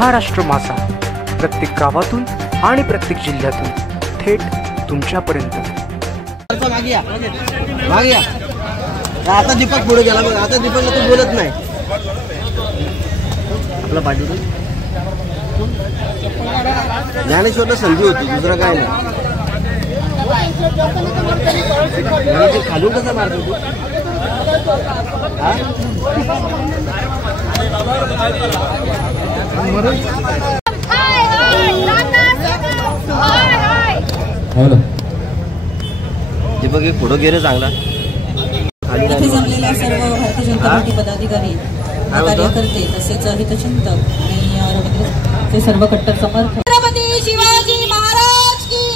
महाराष्ट्र मासा प्रत्येक गावातून आणि प्रत्येक जिल्ह्यातून थेट तुमच्यापर्यंत। आता दीपक पुढे गेला बघ, आता दीपकला तू बोलत नाही। आपला पाठी ज्ञानेश्वरला संधी होती, दुसरं काय नाही। खालून कसं मारतो तू? दीपक एक पुढं गेले चांगला। इथे जमलेल्या सर्व भारतीय जनता पार्टी पदाधिकारी कार्यकर्ते तसेच हितचिंतक आणि ते सर्व कट्टर समर्थक। छत्रपती शिवाजी महाराज की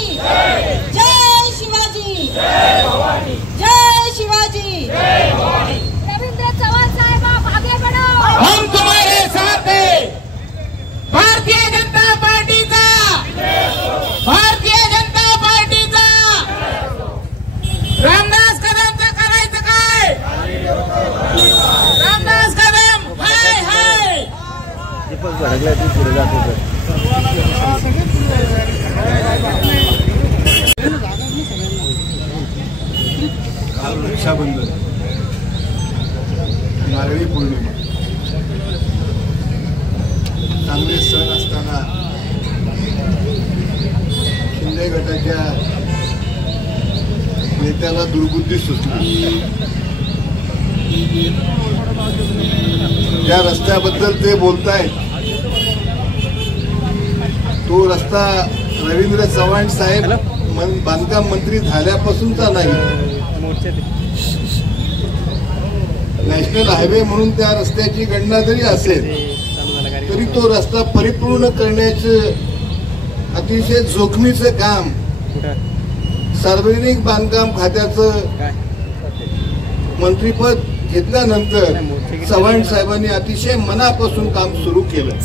जय, शिवाजी जय, शिवाजी रवींद्र चव्हाण साहेब आप आगे बढ़ो, हम तुम्हारे साथ हैं। भारतीय जनता पार्टीचा, भारतीय जनता पार्टीचा रामदास कदमचं करायचं काय? रामदास कदम हाय हाय। दीपक भडकला तू पुढे जातो तर रक्षाबंधन, नारळी पौर्णिमा चांगले सण असताना शिंदे गटाच्या नेत्याला दुर्बुद्धी सुचली। ज्या रस्त्याबद्दल ते बोलतायत तो रस्ता रवींद्र चव्हाण साहेब बांधकाम मंत्री झाल्यापासूनचा नाही। नॅशनल हायवे म्हणून त्या रस्त्याची गणना जरी असेल तरी तो रस्ता परिपूर्ण करण्याचं अतिशय जोखमीचं काम सार्वजनिक बांधकाम खात्याचं मंत्रीपद घेतल्यानंतर चव्हाण साहेबांनी अतिशय मनापासून काम सुरू केलं।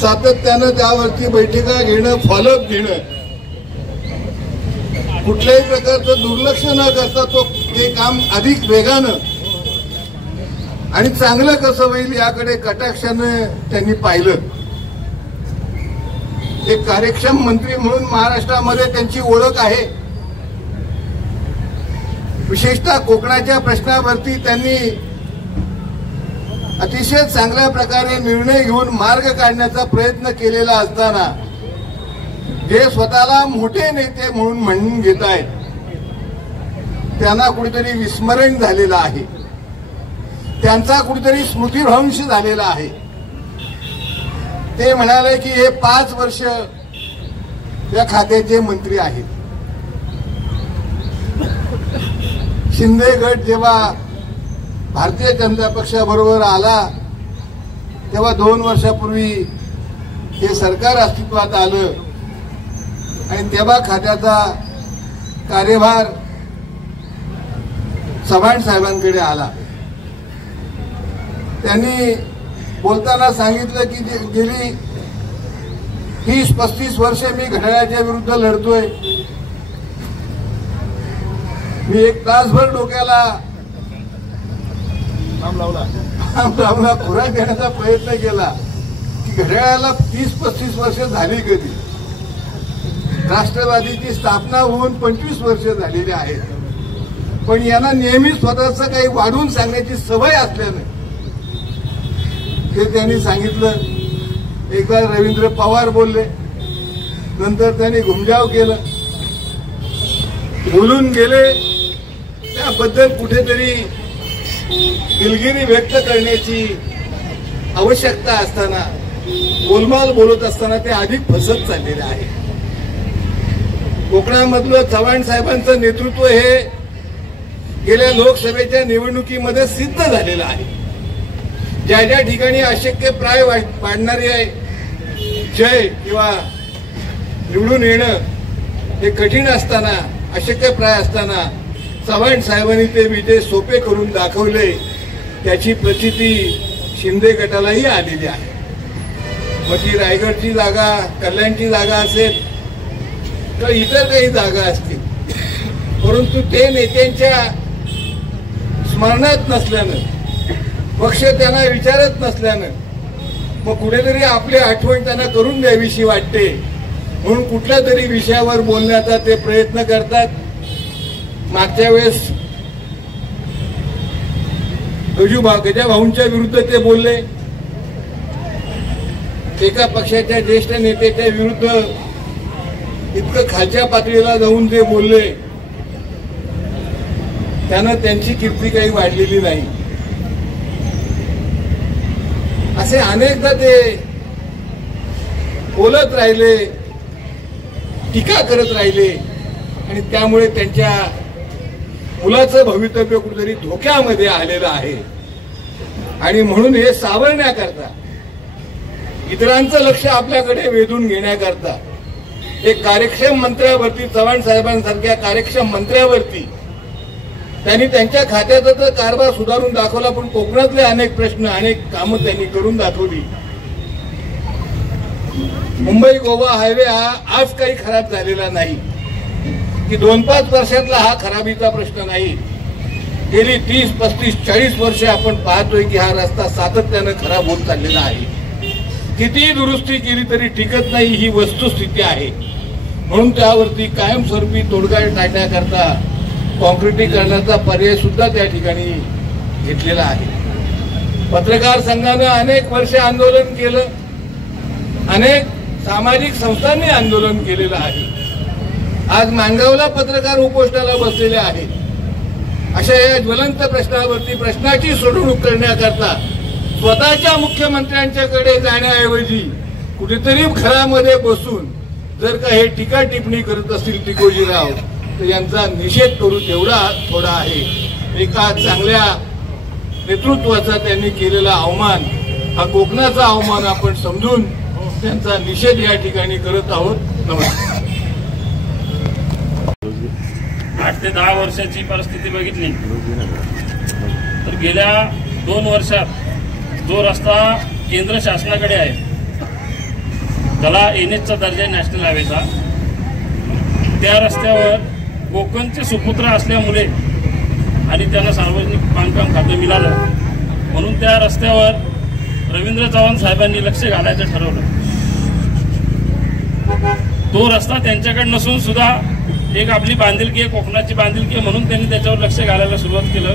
सातत्यानं त्यावरती बैठका घेणं, फॉलोअप घेणं, कुठल्याही प्रकारचं दुर्लक्ष न करता ते काम अधिक वेगानं आणि चांगलं कसं होईल याकडे कटाक्षानं त्यांनी पाहिलं। एक कार्यक्षम मंत्री म्हणून महाराष्ट्रामध्ये त्यांची ओळख आहे। विशेषतः कोकणाच्या प्रश्नावरती त्यांनी अतिशय चांगल्या प्रकारे निर्णय घेऊन मार्ग काढण्याचा प्रयत्न केलेला असताना जे स्वतःला मोठे नेते म्हणून म्हणून घेत आहेत त्यांना कुठेतरी विस्मरण झालेलं आहे, त्यांचा कुठेतरी स्मृतिभ्रंश झालेला आहे। ते म्हणाले की हे 5 वर्ष या खात्याचे मंत्री आहेत। शिंदे गट जेव्हा भारतीय जनता पक्षाबरोबर आला तेव्हा 2 वर्षापूर्वी हे सरकार अस्तित्वात आलं आणि तेव्हा खात्याचा कार्यभार चव्हाण साहेबांकडे आला। त्यांनी बोलताना सांगितलं की गेली 30-35 वर्ष मी घड्याळाच्या विरुद्ध लढतोय। मी 1 तासभर डोक्याला लावला खुराक देण्याचा प्रयत्न केला की घड्याळाला 30-35 वर्ष झाली कधी। राष्ट्रवादीची स्थापना होऊन 25 वर्ष झालेली आहेत, पण यांना नेहमी स्वतःच काही वाढवून सांगण्याची सवय असल्यानं ते त्यांनी सांगितलं। एकदा रवींद्र पवार बोलले, नंतर त्यांनी घुमजाव केलं, बोलून गेले। त्याबद्दल कुठेतरी दिलगिरी व्यक्त करण्याची आवश्यकता असताना गोलमाल बोलत असताना ते अधिक फसत चाललेले आहे। कोकणामधलं चव्हाण साहेबांचं नेतृत्व हे गेल्या लोकसभेच्या निवडणुकीमध्ये सिद्ध झालेलं आहे। ज्या ज्या ठिकाणी अशक्य प्राय पाडणारी आहे जय किंवा निवडून येणं हे कठीण असताना, अशक्य प्राय असताना चव्हाण साहेबांनी ते विजय सोपे करून दाखवले। त्याची प्रचिती शिंदे गटालाही आलेली आहे। मग ती रायगडची जागा, कल्याणची जागा असेल तर इतर काही जागा असतील, परंतु ते नेत्यांच्या स्मरणात नसल्यानं, पक्ष त्यांना विचारत नसल्यानं मग कुठेतरी आपली आठवण त्यांना करून द्यावीशी वाटते म्हणून कुठल्या तरी विषयावर बोलण्याचा ते प्रयत्न करतात. मागच्या वेळेस गजाभाऊंच्या विरुद्ध ते बोलले, एका पक्षाच्या ज्येष्ठ नेत्याच्या विरुद्ध इतकं खालच्या पातळीला जाऊन ते बोलले, त्यानं त्यांची कीर्ती काही वाढलेली नाही. असे अनेकदा ते बोलत राहिले, टीका करत राहिले आणि त्यामुळे त्यांच्या मुलाचं भवितव्य कुठेतरी धोक्यामध्ये आलेलं आहे. आणि म्हणून हे सावरण्याकरता, इतरांचं लक्ष आपल्याकडे वेधून घेण्याकरता एक कार्यक्षम मंत्र्यावरती, चव्हाण साहेबांसारख्या कार्यक्षम मंत्र्यावरती त्यांनी त्यांच्या खात्याचा तर कारभार सुधारून दाखवला, पण कोकणातले अनेक प्रश्न, अनेक कामं त्यांनी करून दाखवली. मुंबई गोवा हायवे हा आज काही खराब झालेला नाही की 2-5 वर्षातला हा खराबीचा प्रश्न नाही. गेली 30, 35, 40 वर्षे आपण पाहतोय की हा रस्ता सातत्यानं खराब होत चाललेला आहे. कितीही दुरुस्ती केली तरी टिकत नाही, ही वस्तुस्थिती आहे. म्हणून त्यावरती कायमस्वरूपी तोडगा टाकण्याकरता कॉन्क्रिटीकरणाचा पर्याय सुद्धा त्या ठिकाणी घेतलेला आहे. पत्रकार संघानं अनेक वर्ष आंदोलन केलं, अनेक सामाजिक संस्थांनी आंदोलन केलेलं आहे. आज माणगावला पत्रकार उपोषणाला बसलेले आहेत. अशा या ज्वलंत प्रश्नावरती प्रश्नाची सोडवणूक करण्याकरता स्वतःच्या मुख्यमंत्र्यांच्याकडे जाण्याऐवजी कुठेतरी घरामध्ये बसून जर का हे टीका टिप्पणी करत असतील टिकोजीराव, तर यांचा निषेध करू तेवढा थोडा आहे. एका चांगल्या नेतृत्वाचा त्यांनी केलेला अवमान हा कोकणाचा अवमान आपण समजून त्यांचा निषेध या ठिकाणी करत आहोत. नमस्कार. 8 ते 10 वर्षाची परिस्थिती बघितली तर गेल्या 2 वर्षात जो रस्ता केंद्र शासनाकडे आहे, त्याला NHचा दर्जा आहे, नॅशनल हायवेचा, त्या रस्त्यावर कोकणचे सुपुत्र असल्यामुळे आणि त्यांना सार्वजनिक बांधकाम खातं मिळालं म्हणून त्या रस्त्यावर रवींद्र चव्हाण साहेबांनी लक्ष घालायचं ठरवलं. तो रस्ता त्यांच्याकडे नसून सुद्धा एक आपली बांधिलकी आहे, कोकणाची बांधिलकी आहे म्हणून त्यांनी त्याच्यावर लक्ष घालायला सुरुवात केलं.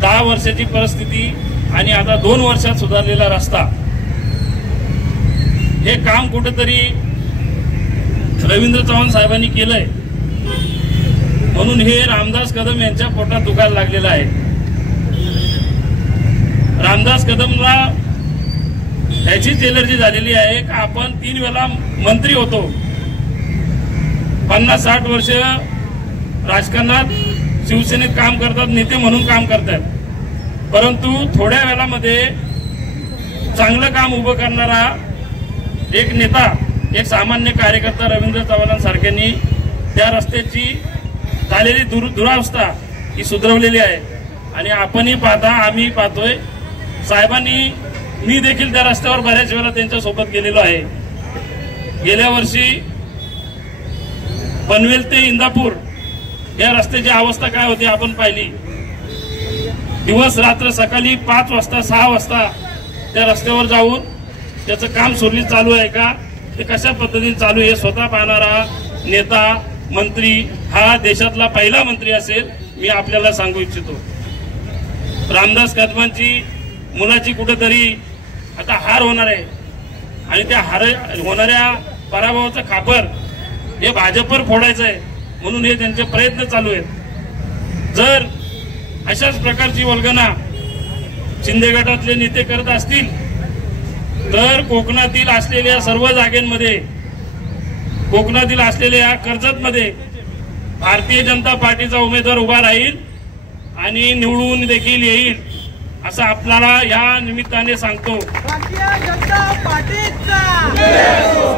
10 वर्षाची परिस्थिती आणि आता 2 वर्षात सुधारलेला रस्ता, हे काम कुठेतरी रवींद्र चव्हाण साहेबांनी केलंय म्हणून हे रामदास कदम यांच्या पोटात दुखायला लागलेलं आहे. रामदास कदमला त्याचीच एलर्जी झालेली आहे की आपण 3 वेळा मंत्री होतो, 50-60 वर्ष राजकारणात शिवसेनेत काम करतात, नेते म्हणून काम करतात, परंतु थोड्या वेळामध्ये चांगलं काम उभं करणारा एक नेता, एक सामान्य कार्यकर्ता रवींद्र चव्हाणांसारख्यांनी त्या रस्त्याची झालेली दुरावस्था ही सुधरवलेली आहे. आणि आपणही पाहता, आम्ही पाहतोय, साहेबांनी, मी देखील त्या रस्त्यावर बऱ्याच वेळा त्यांच्यासोबत गेलेलो आहे. गेल्या वर्षी पनवेल ते इंदापूर या रस्त्याची अवस्था काय होती आपण पाहिली. दिवस रात्र, सकाळी 5 वाजता 6 वाजता त्या रस्त्यावर जाऊन त्याचं काम सुरळीत चालू आहे का, ते कशा पद्धतीने चालू आहे, स्वतः पाहणारा नेता, मंत्री हा देशातला पहिला मंत्री असेल, मी आपल्याला सांगू इच्छितो. रामदास कदमांची मुलाची कुठेतरी आता हार होणार आहे आणि त्या होणाऱ्या पराभवाचं खापर हे भाजपवर फोडायचं आहे म्हणून हे त्यांचे प्रयत्न चालू आहेत. जर अशाच प्रकारची वल्गना शिंदे गटातले नेते करत असतील तर कोकणातील असलेल्या सर्व जागांमध्ये, कोकणातील असलेल्या कर्जतमध्ये भारतीय जनता पार्टीचा उमेदवार उभा राहील आणि निवडून देखील येईल असं आपल्याला या निमित्ताने सांगतो. भारतीय जनता पार्टीचा,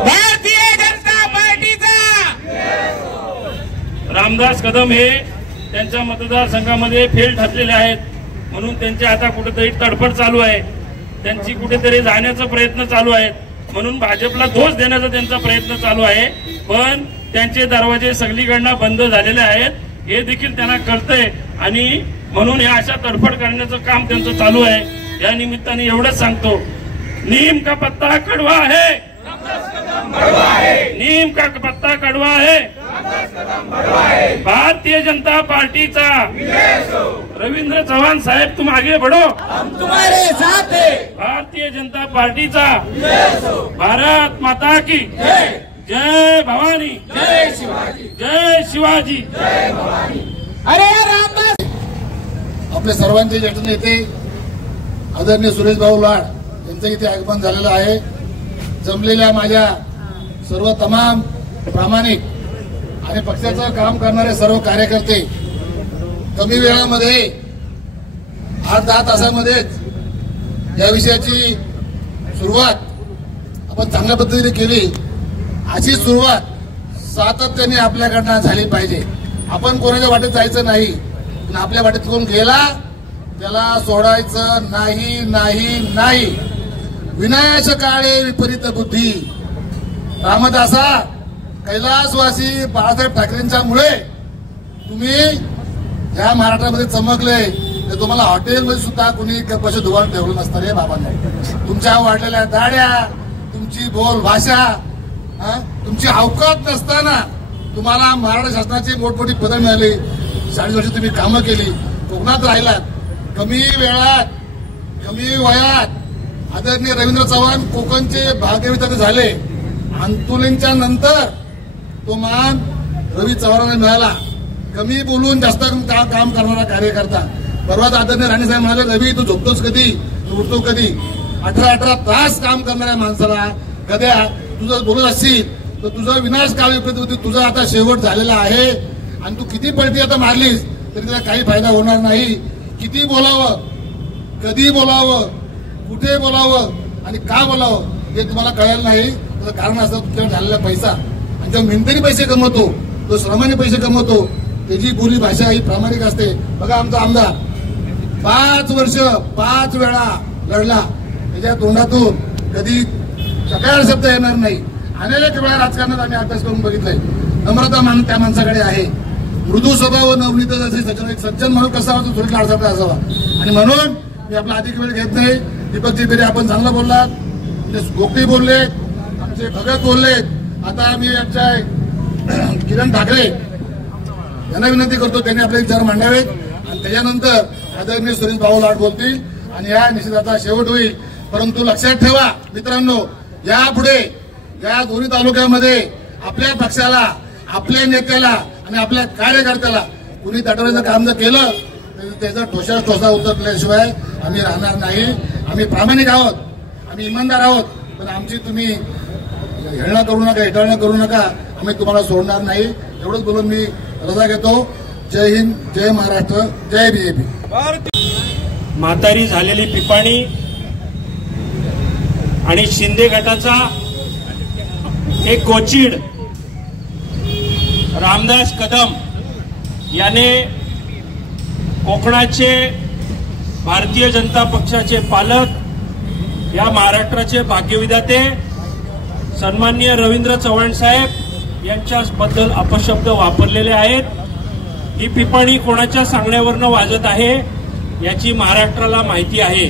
भारतीय जनता पार्टीचा. रामदास कदम हे त्यांच्या मतदारसंघामध्ये फेल ठरलेले आहेत म्हणून त्यांची आता कुठेतरी तडफड चालू आहे, त्यांची कुठेतरी जाण्याचा प्रयत्न चालू आहेत म्हणून भाजपला दोष देण्याचा त्यांचा प्रयत्न चालू आहे. पण त्यांचे दरवाजे सगळीकडनं बंद झालेले आहेत हे देखील त्यांना कळतंय आणि म्हणून या अशा तडफड करण्याचं काम त्यांचं चालू आहे. या निमित्ताने एवढंच सांगतो नीम का पत्ता कड़वा है, नीम का पत्ता कड़वा है, भारतीय जनता पार्टीचा रवींद्र चव्हाण साहेब तुम आगे बढ़ो, हम तुम्हारे साथ हैं। भारतीय जनता पार्टीचा भारत माता की जय भवानी, जय शिवाजी, जय शिवाजी, जय भवानी। अरे रामदास आपले सर्वांचे ज्येष्ठ नेते आदरणीय सुरेश भाऊ लाड यांचं इथे आगमन झालेलं आहे। जमलेल्या माझ्या सर्व तमाम प्रामाणिक आणि पक्षाचं काम करणारे सर्व कार्यकर्ते कमी वेळामध्ये 8-10 तासामध्येच या विषयाची सुरुवात आपण चांगल्या पद्धतीने केली। अशी सुरुवात सातत्याने आपल्याकडनं झाली पाहिजे। आपण कोणाच्या वाटेत जायचं नाही, पण आपल्या वाटेत कोण गेला त्याला सोडायचं नाही नाही नाही। विनाश काळे विपरीत बुद्धी, रामदासा कैलासवासी बाळासाहेब ठाकरेंच्या मुळे तुम्ही या महाराष्ट्रामध्ये चमकले। तर तुम्हाला हॉटेलमध्ये सुद्धा कुणी पैसे धुवान ठेवलं नसतं रे बाबांनी। तुमच्या वाढलेल्या दाढ्या, तुमची बोल भाषा, तुमची अवकात नसताना तुम्हाला महाराष्ट्र शासनाची मोठमोठी पदं मिळाली। 40 वर्ष तुम्ही कामं केली, कोकणात राहिलात, कमी वेळात कमी वयात आदरणीय रवींद्र चव्हाण कोकणचे भाग्यविधाते झाले। अंतुलेंच्या नंतर तो मान रवी चव्हाणांना मिळाला। कमी बोलून जास्त काम करणारा कार्यकर्ता। परवाच आदरणीय राणेसाहेब म्हणाले, रवी तू झोपतोस कधी, तू उठतो कधी? 18 तास काम करणाऱ्या माणसाला कद्या तुझं बोलत असशील तर तुझा विनाश काळ विपरीत होती। तुझा आता शेवट झालेला आहे आणि तू किती पलटी आता मारलीस तरी त्याला काही फायदा होणार नाही। किती बोलावं, कधी बोलावं, कुठे बोलावं आणि का बोलावं हे तुम्हाला कळलं नाही। त्याचं कारण असं तुमच्याकडे झालेला पैसा, आणि जो मेहनतीने पैसे कमवतो, तो श्रमाने पैसे कमवतो, त्याची बोली भाषा ही प्रामाणिक असते। बघा आमचा आमदार 5 वर्ष 5 वेळा लढला, त्याच्या तोंडातून कधी सकाळ शब्द येणार नाही। अनेक वेळा राजकारणात आम्ही अभ्यास करून बघितलंय। नम्रता त्या माणसाकडे आहे, मृदू स्वभाव नवनीत असे सज्जन म्हणून कसा होतो सुरेश लाडसाहेब असावा। आणि म्हणून मी आपला अधिक वेळ घेत नाही। दीपकजी बेरे आपण चांगलं बोललात, गोपी बोललेत, आमचे भगत बोललेत। आता मी आमच्या किरण ठाकरे यांना विनंती करतो त्यांनी आपले विचार मांडावेत आणि त्याच्यानंतर आदरणीय सुरेश भाऊ लाड बोलतील आणि या निषेधाचा शेवट होईल। परंतु लक्षात ठेवा मित्रांनो, यापुढे या दोन्ही तालुक्यामध्ये आपल्या पक्षाला, आपल्या नेत्याला आणि आपल्या कार्यकर्त्याला कुणी दटवण्याचं काम जर केलं तर त्याचा ठोसा उतरल्याशिवाय आम्ही राहणार नाही। आम्ही प्रामाणिक आहोत, आम्ही इमानदार आहोत, पण आमची तुम्ही हेळणा करू नका, हेटाळणं करू नका, आम्ही तुम्हाला सोडणार नाही। एवढंच बोलून मी रजा घेतो। जय हिंद, जय महाराष्ट्र, जय बीजेपी। म्हातारी झालेली पिपाणी आणि शिंदे गटाचा एक गोचिड रामदास कदम याने कोकणाचे भारतीय जनता पक्षाचे पालक, या महाराष्ट्राचे भाग्यविधाते सन्माननीय रवींद्र चव्हाण साहेब यांच्याबद्दल अपशब्द वापरलेले आहेत। ही पिपाणी कोणाच्या सांगण्यावरनं वाजत आहे याची महाराष्ट्राला माहिती आहे।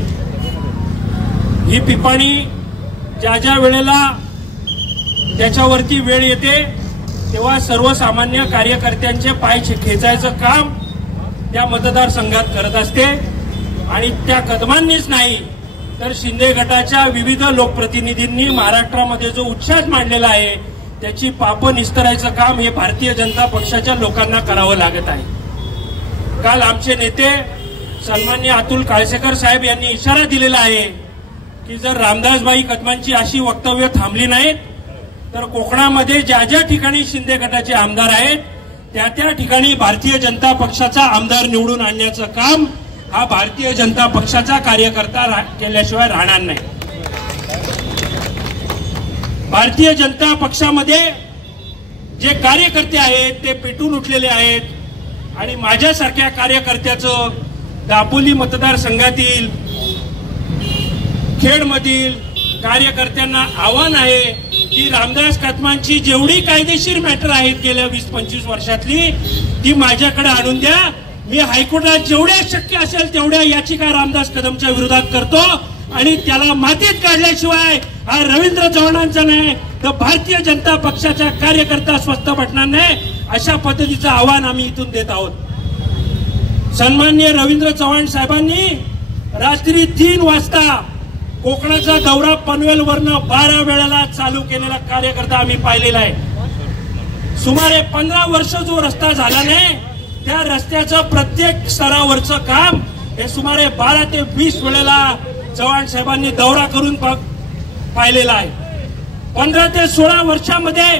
ही पिपाणी ज्या ज्या वेळेला त्याच्यावरती वेळ येते तेव्हा सर्वसामान्य कार्यकर्त्यांचे पाय खेचायचं काम त्या मतदारसंघात करत असते आणि त्या कदमांनीच नाही तर शिंदे गटाच्या विविध लोकप्रतिनिधींनी महाराष्ट्रामध्ये जो उच्छाद मांडलेला आहे त्याची पापं निस्तरायचं काम हे भारतीय जनता पक्षाच्या लोकांना करावं लागत आहे। काल आमचे नेते सन्माननीय अतुल काळसेकर साहेब यांनी इशारा दिलेला आहे की जर रामदासबाई कदमांची अशी वक्तव्य थांबली नाहीत तर कोकणामध्ये ज्या ज्या ठिकाणी शिंदे गटाचे आमदार आहेत त्या त्या ठिकाणी भारतीय जनता पक्षाचा आमदार निवडून आणण्याचं काम हा भारतीय जनता पक्षाचा कार्यकर्ता केल्याशिवाय राहणार नाही। भारतीय जनता पक्षामध्ये जे कार्यकर्ते आहेत ते पेटून उठलेले आहेत आणि माझ्यासारख्या कार्यकर्त्याचं दापोली मतदारसंघातील खेडमधील कार्यकर्त्यांना आव्हान आहे की रामदास कदमांची जेवढी कायदेशीर मॅटर आहेत गेल्या 20-25 वर्षातली ती माझ्याकडे आणून द्या। मी हायकोर्टात जेवढ्या शक्य असेल तेवढ्या याचिका रामदास कदमच्या विरोधात करतो आणि त्याला मातीत काढल्याशिवाय हा रवींद्र चव्हाणांचा नाही तर भारतीय जनता पक्षाचा कार्यकर्ता स्वस्थ बसणार नाही, अशा पद्धतीचं आव्हान आम्ही इथून देत आहोत। सन्माननीय रवींद्र चव्हाण साहेबांनी रात्री 3 वाजता कोकणाचा दौरा पनवेलवरनं 12 वेळेला चालू केलेला कार्यकर्ता आम्ही पाहिलेला आहे। सुमारे 15 वर्ष जो रस्ता झाला नाही त्या रस्त्याचं प्रत्येक स्तरावरचं काम हे सुमारे 12 ते 20 वेळेला चव्हाण साहेबांनी दौरा करून पाहिलेला आहे। 15 ते 16 वर्षामध्ये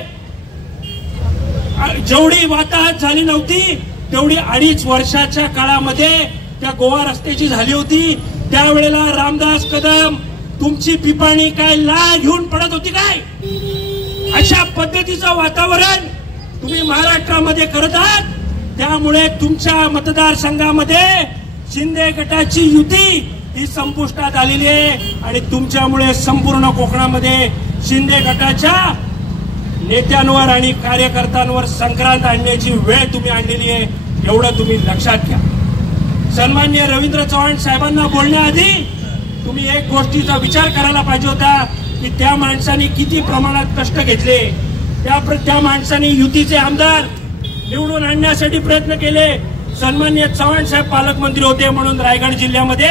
जेवढी वाताहत झाली नव्हती तेवढी 2.5 वर्षाच्या काळामध्ये त्या गोवा रस्त्याची झाली होती। त्यावेळेला रामदास कदम तुमची पिपाणी काय लाल घेऊन पडत होती काय? अशा पद्धतीचं वातावरण तुम्ही महाराष्ट्रामध्ये करत आहात। त्यामुळे तुमच्या मतदारसंघामध्ये शिंदे गटाची युती ही संपुष्टात आलेली आहे आणि तुमच्यामुळे संपूर्ण कोकणामध्ये शिंदे गटाच्या नेत्यांवर आणि कार्यकर्त्यांवर संक्रांत आणण्याची वेळ तुम्ही आणलेली आहे, एवढं तुम्ही लक्षात घ्या। सन्माननीय रवींद्र चव्हाण साहेबांना बोलण्याआधी तुम्ही एक गोष्टीचा विचार करायला पाहिजे होता की त्या माणसाने किती प्रमाणात कष्ट घेतले, त्या माणसाने युतीचे आमदार निवडून आणण्यासाठी प्रयत्न केले। सन्माननीय चव्हाण साहेब पालकमंत्री होते म्हणून रायगड जिल्ह्यामध्ये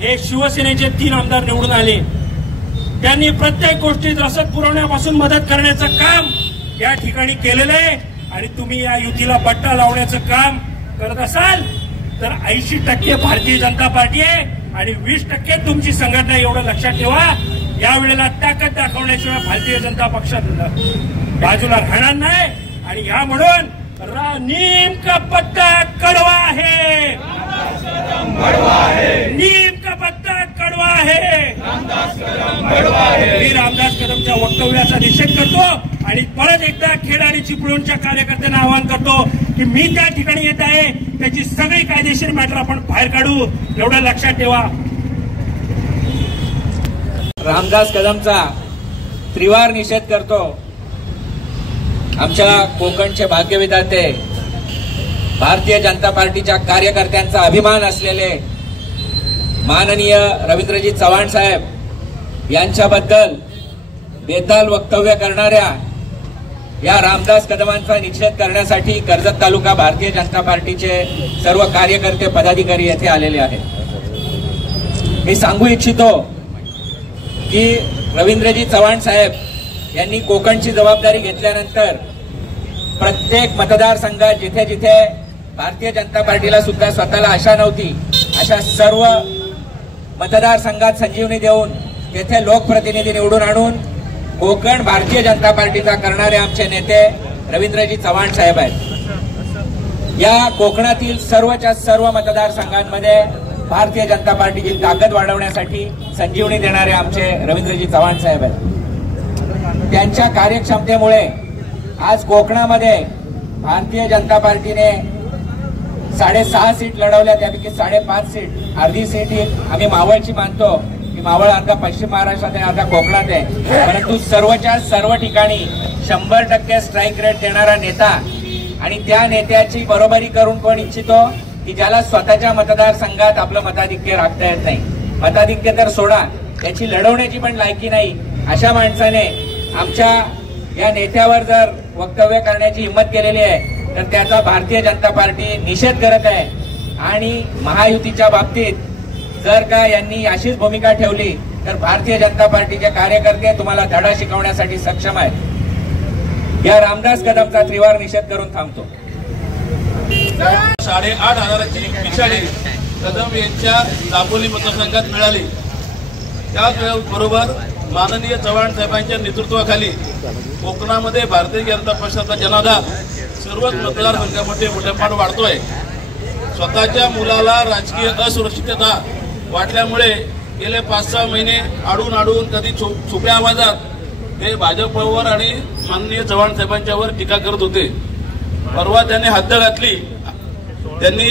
हे शिवसेनेचे 3 आमदार निवडून आले। त्यांनी प्रत्येक गोष्टीत रसद पुरवण्यापासून मदत करण्याचं काम या ठिकाणी केलेलं आहे आणि तुम्ही या युतीला बट्टा लावण्याचं काम करत असाल तर 80% भारतीय जनता पार्टी आहे आणि 20% तुमची संघटना, एवढं लक्षात ठेवा। यावेळेला ताकद दाखवण्याशिवाय भारतीय जनता पक्ष बाजूला राहणार नाही आणि या म्हणून नीम का पत्ता कड़वा है, नीम का पत्ता कड़वा है। मी रामदास कदमच्या वक्तव्याचा निषेध करतो आणि परत एकदा खेड आणि चिपळूणच्या कार्यकर्त्यांना आवाहन करतो की मी त्या ठिकाणी येत आहे, त्याची सगळी कायदेशीर मॅटर आपण बाहेर काढू, एवढं लक्षात ठेवा। रामदास कदमचा त्रिवार निषेध करतो। आमच्या कोकणचे भाग्यविधाते भारतीय जनता पार्टीच्या कार्यकर्त्यांचा अभिमान असलेले माननीय रवींद्रजी चव्हाण साहेब यांच्याबद्दल बेताल वक्तव्य करणाऱ्या या रामदास कदमांचा निषेध करण्यासाठी कर्जत तालुका भारतीय जनता पार्टीचे सर्व कार्यकर्ते पदाधिकारी येथे आलेले आहेत। मी सांगू इच्छितो की रवींद्रजी चव्हाण साहेब यांनी कोकणची जबाबदारी घेतल्यानंतर प्रत्येक मतदारसंघात जिथे जिथे भारतीय जनता पार्टीला सुद्धा स्वतःला आशा नव्हती अशा सर्व मतदारसंघात संजीवनी देऊन तेथे लोकप्रतिनिधी निवडून आणून कोकण भारतीय जनता पार्टीचा करणारे आमचे नेते रवींद्रजी चव्हाण साहेब आहेत। या कोकणातील सर्वच्या सर्व मतदारसंघांमध्ये भारतीय जनता पार्टीची ताकद वाढवण्यासाठी संजीवनी देणारे आमचे रवींद्रजी चव्हाण साहेब आहेत। त्यांच्या कार्यक्षमतेमुळे आज कोकणामध्ये भारतीय जनता पार्टीने 6.5 सीट लढवल्या, त्यापैकी 5.5 सीट, अर्धी सीट ही आम्ही मावळची मानतो की मावळ अर्धा पश्चिम महाराष्ट्रात आहे, अर्धा कोकणात आहे, परंतु सर्वच्या सर्व ठिकाणी 100% स्ट्राईक रेट देणारा नेता आणि त्या नेत्याची बरोबरी करून कोण इच्छितो की ज्याला स्वतःच्या मतदारसंघात आपलं मताधिक्य राखता येत नाही, मताधिक्य तर सोडा त्याची लढवण्याची पण लायकी नाही, अशा माणसाने आमच्या या नेत्यावर जर वक्तव्य करण्याची हिंमत केलेली आहे तर त्याचा भारतीय जनता पार्टी निषेध करत आहे। आणि महायुतीच्या बाबतीत जर का यांनी अशीच भूमिका ठेवली तर भारतीय जनता पार्टीचे कार्यकर्ते तुम्हाला धडा शिकवण्यासाठी सक्षम आहेत। या रामदास कदमचा त्रिवार निषेध करून थांबतो। 8,500ची पिछाडी कदम यांच्या दापोली मतदारसंघात मिळाली। त्याचबरोबर माननीय चव्हाण साहेबांच्या नेतृत्वाखाली कोकणामध्ये भारतीय जनता पक्षाचा जनाधार सर्वच मतदारसंघामध्ये मोठ्यापणे वाढतोय। स्वतःच्या मुलाला राजकीय असुरक्षितता वाटल्यामुळे गेले 5-6 महिने आडून कधी छुप्या आवाजात हे भाजपवर आणि माननीय चव्हाण साहेबांच्यावर टीका करत होते। परवा त्यांनी हद्द घातली, त्यांनी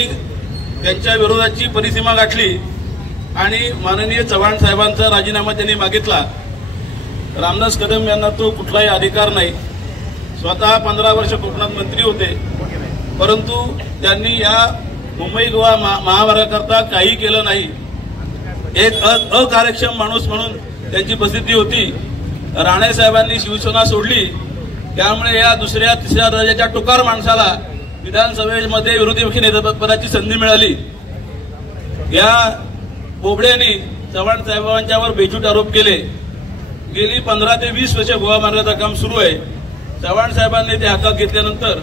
त्यांच्या विरोधाची परिसीमा गाठली आणि माननीय चव्हाण साहेबांचा राजीनामा त्यांनी मागितला। रामदास कदम यांना तो कुठलाही अधिकार नाही। स्वतः 15 वर्ष कोकणात मंत्री होते, परंतु त्यांनी या मुंबई गोवा महामार्गाकरता काही केलं नाही। एक अकार्यक्षम माणूस म्हणून त्यांची प्रसिद्धी होती. राणे साहेबांनी शिवसेना सोडली, त्यामुळे या दुसऱ्या तिसऱ्या दर्जाच्या टुकार माणसाला विधानसभेमध्ये विरोधी पक्षनेतेपदाची संधी मिळाली. या बोबड्यांनी चव्हाण साहेबांच्यावर बेछूट आरोप केले. गेली 15 ते 20 वर्ष गोवा मार्गाचं काम सुरू आहे. चव्हाण साहेबांनी ते हातात घेतल्यानंतर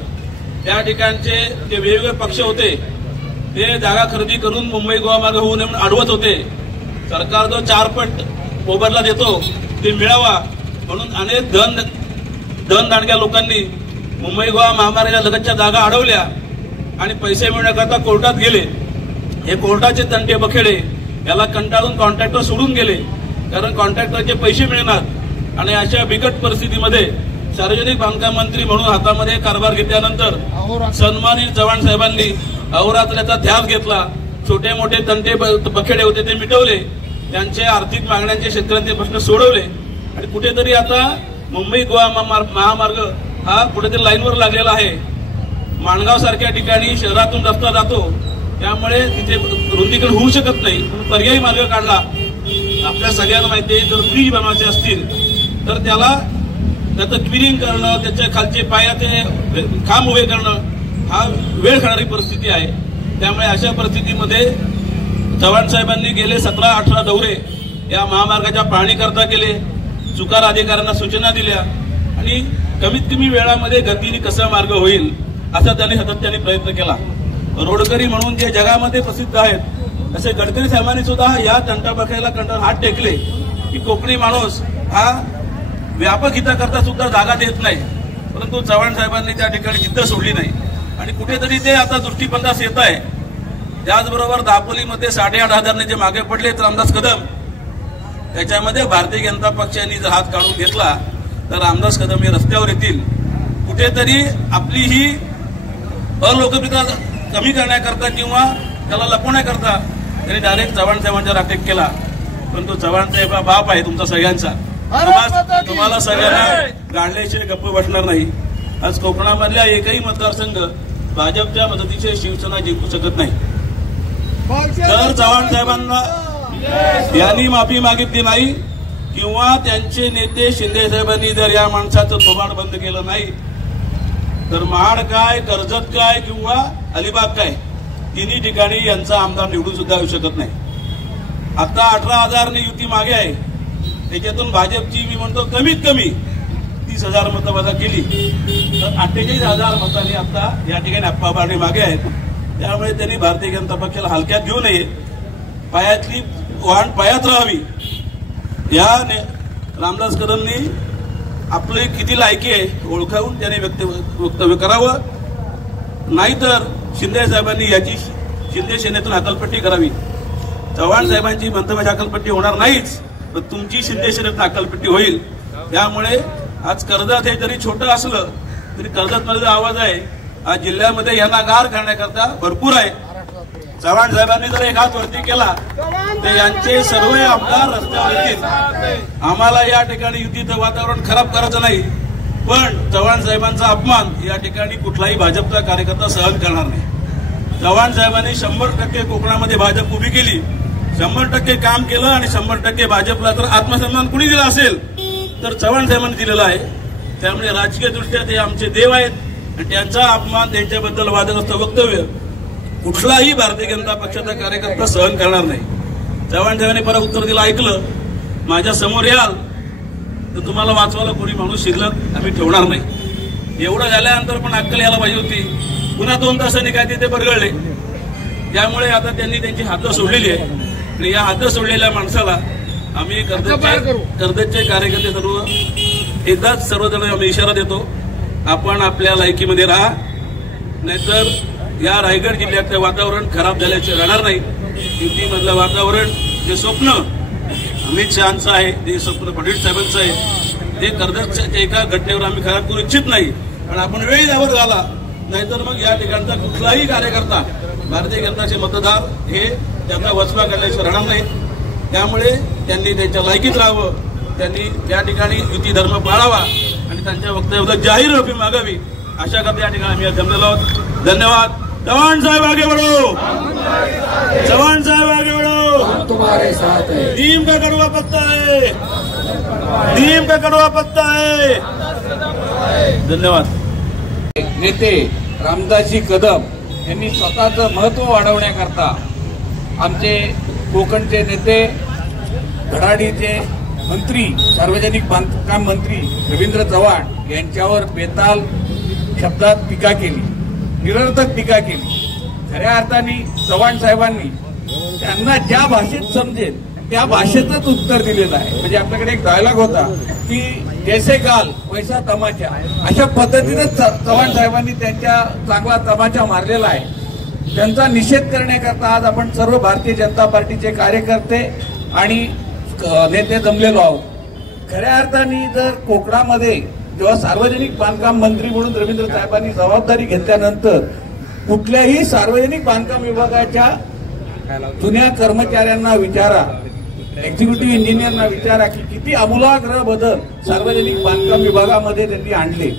त्या ठिकाणचे जे वेगवेगळे पक्ष होते ते जागा खरेदी करून मुंबई गोवा मार्ग होऊ नये म्हणून अडवत होते. सरकार जो 4 पट मोबदला देतो ते मिळावा म्हणून अनेक धनदांडक्या लोकांनी मुंबई गोवा महामार्गाच्या लगतच्या जागा अडवल्या आणि पैसे मिळण्याकरता कोर्टात गेले. हे कोर्टाचे तंटे बखेडे याला कंटाळून कॉन्ट्रॅक्टर सोडून गेले, कारण कॉन्ट्रॅक्टरचे पैसे मिळणार. आणि अशा बिकट परिस्थितीमध्ये सार्वजनिक बांधकाम मंत्री म्हणून हातामध्ये कारभार घेतल्यानंतर सन्मानित चव्हाण साहेबांनी अहोरात्राचा ध्यास घेतला. छोटे मोठे तंटे बखेडे होते ते मिटवले, त्यांचे आर्थिक मागण्यांचे शेतकऱ्यांचे प्रश्न सोडवले आणि कुठेतरी आता मुंबई गोवा महामार्ग हा कुठेतरी लाईनवर लागलेला आहे. माणगाव सारख्या ठिकाणी शहरातून रस्ता जातो, त्यामुळे तिथे रुंदीकरण होऊ शकत नाही. पर्यायी मार्ग काढला. आपल्या सगळ्यांना माहिती आहे, जर ब्रिज बनवायचे असतील तर त्याचं क्लिनिंग करणं, त्याच्या खालचे पायाचे खांब उभे करणं हा वेळ खाणारी परिस्थिती आहे. त्यामुळे अशा परिस्थितीमध्ये चव्हाण साहेबांनी गेले 17-18 दौरे या महामार्गाच्या पाहणी करता केले. चुकार अधिकाऱ्यांना सूचना दिल्या आणि कमीत कमी वेळामध्ये गतीने कसा मार्ग होईल असा त्यांनी सातत्याने प्रयत्न केला. रोडकरी म्हणून जे जगामध्ये प्रसिद्ध आहेत असे गडकरी साहेबांनी सुद्धा या तंटाबखेला कंटाळून हात टेकले की कोकणी माणूस हा व्यापक हिताकरता सुद्धा जागा देत नाही. परंतु चव्हाण साहेबांनी त्या ठिकाणी जिद्द सोडली नाही आणि कुठेतरी ते आता दृष्टीपंथास येत आहे. त्याचबरोबर दापोलीमध्ये 8,500 जे मागे पडले रामदास कदम, त्याच्यामध्ये भारतीय जनता पक्षाने जर हात काढून घेतला तर रामदास कदम हे रस्त्यावर येतील. कुठेतरी आपली ही अलोकप्रियता कमी करण्याकरता किंवा त्याला लपवण्याकरता त्यांनी डायरेक्ट चव्हाण साहेबांचा अटॅक केला. परंतु चव्हाण साहेब हा बाप आहे तुमचा सगळ्यांचा. तुम्हाला सगळ्यांना गाडल्याशिवाय गप्प बसणार नाही. आज कोकणामधल्या एकही मतदारसंघ भाजपच्या मदतीचे शिवसेना जिंकू शकत नाही. तर चव्हाण साहेबांना यांनी माफी मागितली नाही किंवा त्यांचे नेते शिंदे साहेबांनी जर या माणसाचं थोबाड बंद केलं नाही तर महाड काय, कर्जत काय किंवा अलिबाग काय तिन्ही ठिकाणी यांचा आमदार निवडून सुद्धा येऊ शकत नाही. आता 18,000 ने युती मागे आहे, त्याच्यातून भाजपची मी म्हणतो कमीत कमी 30,000 मतं वजा केली तर 48,000 मतांनी आता या ठिकाणी अप्पा बारणे मागे आहेत. त्यामुळे त्यांनी भारतीय जनता पक्षाला हलक्यात घेऊ नये. पायातली वाहन पायात राहावी. या रामदास कदमनी आपली किती लायकी आहे ओळखावून त्याने वक्तव्य करावं. नाहीतर शिंदे साहेबांनी याची शिंदे सेनेतून हकालपट्टी करावी. चव्हाण साहेबांची मंतव्याची हकालपट्टी होणार नाहीच, तर तुमची शिंदे सेनेतून हकालपट्टी होईल. त्यामुळे आज कर्जत हे जरी छोटं असलं तरी कर्जतमध्ये जो आवाज आहे आज जिल्ह्यामध्ये यांना गार करण्याकरता भरपूर आहे. चव्हाण साहेबांनी जर एक हात वरती केला तर यांचे सर्व आमदार रस्त्यावर येतील. आम्हाला या ठिकाणी युतीचं वातावरण खराब करायचं नाही, पण चव्हाण साहेबांचा अपमान या ठिकाणी कुठलाही भाजपचा कार्यकर्ता सहन करणार नाही. चव्हाण साहेबांनी 100% कोकणामध्ये भाजप उभी केली, 100% काम केलं आणि 100% भाजपला तर आत्मसन्मान कुणी दिला असेल तर चव्हाण साहेबांनी दिलेला आहे. त्यामुळे राजकीय दृष्ट्या ते आमचे देव आहेत आणि त्यांचा अपमान, त्यांच्याबद्दल वादग्रस्त वक्तव्य कुठलाही भारतीय जनता पक्षाचा कार्यकर्ता सहन करणार नाही. चव्हाण साहेबांनी परत उत्तर दिलं, ऐकलं, माझ्या समोर याल तर तुम्हाला वाचवायला कोणी माणूस शिल्लक आम्ही ठेवणार नाही. एवढं झाल्यानंतर पण अक्कल यायला पाहिजे होती. पुन्हा 2 तासांनी काय ते बरगळले. त्यामुळे आता त्यांनी त्यांची हातं सोडलेली आहे आणि या हातं सोडलेल्या माणसाला आम्ही कर्जतचे कार्यकर्ते सर्व एकदाच सर्वजण आम्ही इशारा देतो, आपण आपल्या लायकीमध्ये राहा, नाहीतर या रायगड जिल्ह्यातलं वातावरण खराब झाल्याचे राहणार नाही. युतीमधलं वातावरण जे स्वप्न अमित शहांचं आहे, जे स्वप्न फडणवीस साहेबांचं आहे, ते कर्जतच्या एका घटनेवर आम्ही खराब करू इच्छित नाही. पण आपण वेळी यावर झाला, नाहीतर मग या ठिकाणचा कुठलाही कार्यकर्ता भारतीय जनताचे मतदार हे त्यांना वचपा करण्याशिवाय राहणार नाहीत. त्यामुळे त्यांनी त्यांच्या लायकीत राहावं, त्यांनी या ठिकाणी युती धर्म पाळावा आणि त्यांच्या वक्तव्याला जाहीर माफी मागावी अशा करता या ठिकाणी आम्ही जमलेलो आहोत. धन्यवाद. चव्हाण साहेब आगे बढो. चव्हाण साहब आगे बढ़ो, हम तुम्हारे साथ है। नीम का कड़वा पत्ता है, नीम का कड़वा पत्ता है। धन्यवाद। नेते रामदासजी कदम यांनी स्वतःचं महत्व वाढवण्याकरता आमचे कोकणचे नेते धडाडीचे मंत्री सार्वजनिक बांधकाम मंत्री रवींद्र चव्हाण यांच्यावर बेताल शब्दात टीका केली, निरर्थक टीका केली। खऱ्या अर्थाने चव्हाण साहेबांनी त्यांना ज्या भाषेत समजेल त्या भाषेतच उत्तर दिलेलं आहे। म्हणजे आपल्याकडे एक डायलॉग होता की जैसे गाल वैसा तमाचा, अशा पद्धतीनेच चव्हाण साहेबांनी त्यांच्या चांगला तमाचा मारलेला आहे। त्यांचा निषेध करण्याकरता आज आपण सर्व भारतीय जनता पार्टीचे कार्यकर्ते आणि नेते जमलेलो आहोत। खऱ्या अर्थाने जर कोकणामध्ये जेव्हा सार्वजनिक बांधकाम मंत्री म्हणून रवींद्र साहेबांनी जबाबदारी घेतल्यानंतर कुठल्याही सार्वजनिक बांधकाम विभागाच्या जुन्या कर्मचाऱ्यांना विचारा, एक्झिक्युटिव्ह इंजिनियरना विचारा की किती आमूलाग्र बदल सार्वजनिक बांधकाम विभागामध्ये त्यांनी आणले।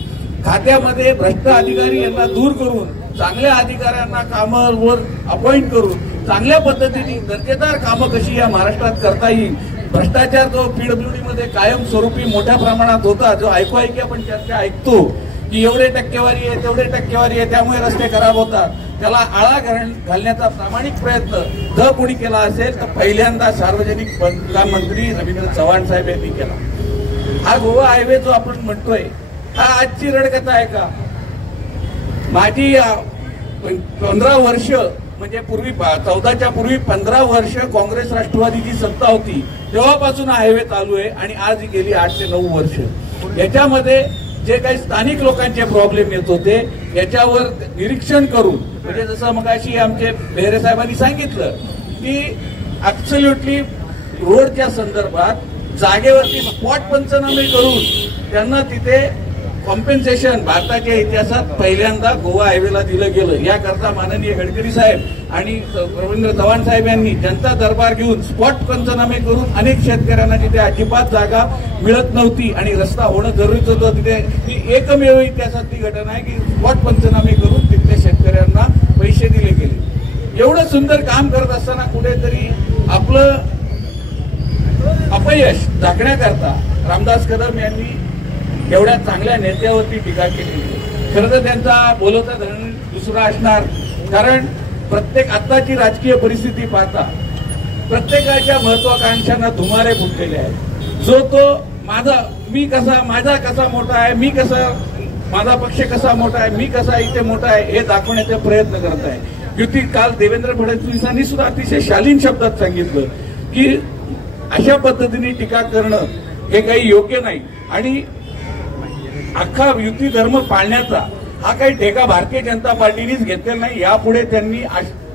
खात्यामध्ये भ्रष्ट अधिकारी यांना दूर करून चांगल्या अधिकाऱ्यांना कामावर अपॉइंट करून चांगल्या पद्धतीने दर्जेदार कामं कशी या महाराष्ट्रात करता येईल। भ्रष्टाचार जो पीडब्ल्यूडी मध्ये कायमस्वरूपी मोठ्या प्रमाणात होता, जो ऐकू आपण चर्चा ऐकतो की एवढे टक्केवारी आहे तेवढे टक्केवारी आहे त्यामुळे रस्ते खराब होतात, त्याला आळा घालण्याचा प्रामाणिक प्रयत्न जर कोणी केला असेल तर पहिल्यांदा सार्वजनिक बांधकाम मंत्री रवींद्र चव्हाण साहेब यांनी केला। हा गोवा हायवे जो आपण म्हणतोय हा आजची रडकथा आहे का? माझी 15 वर्ष म्हणजे पूर्वी 14च्या पूर्वी 15 वर्ष काँग्रेस राष्ट्रवादीची सत्ता होती तेव्हापासून हा हायवे चालू आहे आणि आज गेली 8 ते 9 वर्ष। याच्यामध्ये जे काही स्थानिक लोकांचे प्रॉब्लेम येत होते याच्यावर निरीक्षण करून, म्हणजे जसं मगाशी आमचे बेहरे साहेबांनी सांगितलं की ऍब्सोल्युटली रोडच्या संदर्भात जागेवरती स्पॉट पंचनामे करून त्यांना तिथे कॉम्पेन्सेशन भारताच्या इतिहासात पहिल्यांदा गोवा हायवेला दिलं गेलं। याकरता माननीय गडकरी साहेब आणि रवींद्र चव्हाण साहेब यांनी जनता दरबार घेऊन स्पॉट पंचनामे करून अनेक शेतकऱ्यांना तिथे अजिबात जागा मिळत नव्हती आणि रस्ता होणं जरुरीच होतं तिथे। ही एकमेव इतिहासातली घटना आहे की स्पॉट पंचनामे करून तिथल्या शेतकऱ्यांना पैसे दिले गेले। एवढं सुंदर काम करत असताना कुठेतरी आपलं अपयश झाकण्याकरता रामदास कदम यांनी एवढ्या चांगल्या नेत्यावरती टीका केली। खरं तर त्यांचा बोलवता धरण दुसरा असणार, कारण प्रत्येक आत्ताची राजकीय परिस्थिती पाहता प्रत्येकाच्या महत्वाकांक्षांना धुमारे फुटलेले आहेत। जो तो माझा कसा मोठा आहे, मी कसा, माझा पक्ष कसा मोठा आहे, मी कसा इथे मोठा आहे हे दाखवण्याचा प्रयत्न करत आहे। युती काल देवेंद्र फडणवीसांनी सुद्धा अतिशय शालीन शब्दात सांगितलं की अशा पद्धतीने टीका करणं हे काही योग्य नाही आणि अख्खा युती धर्म पाळण्याचा हा काही ठेका भारतीय जनता पार्टीनेच घेतलेला नाही। यापुढे त्यांनी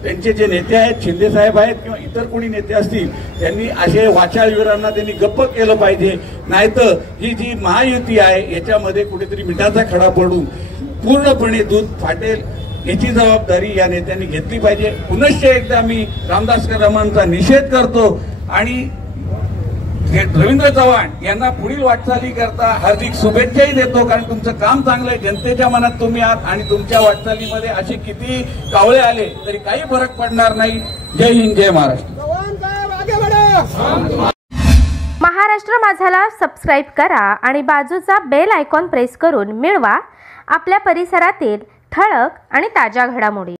त्यांचे जे नेते आहेत, शिंदे साहेब आहेत किंवा इतर कोणी नेते असतील, त्यांनी असे वाचाळवीरांना त्यांनी गप्प केलं पाहिजे। नाहीतर ही जी महायुती आहे याच्यामध्ये कुठेतरी मिठाचा खडा पडून पूर्णपणे दूध फाटेल, याची जबाबदारी या नेत्यांनी घेतली पाहिजे। पुनश्च एकदा मी रामदास कदमांचा निषेध करतो आणि रवींद्र चव्हाण यांना पुढील वाटचाली करता हार्दिक शुभेच्छाही देतो, कारण तुमचं काम चांगलं आहे, जनतेच्या मनात तुम्ही आहात आणि तुमच्या वाटचालीमध्ये असे किती कावळे आले तरी काही फरक पडणार नाही। जय हिंद, जय महाराष्ट्र। महाराष्ट्र माझाला सबस्क्राईब करा आणि बाजूचा बेल आयकॉन प्रेस करून मिळवा आपल्या परिसरातील ठळक आणि ताज्या घडामोडी।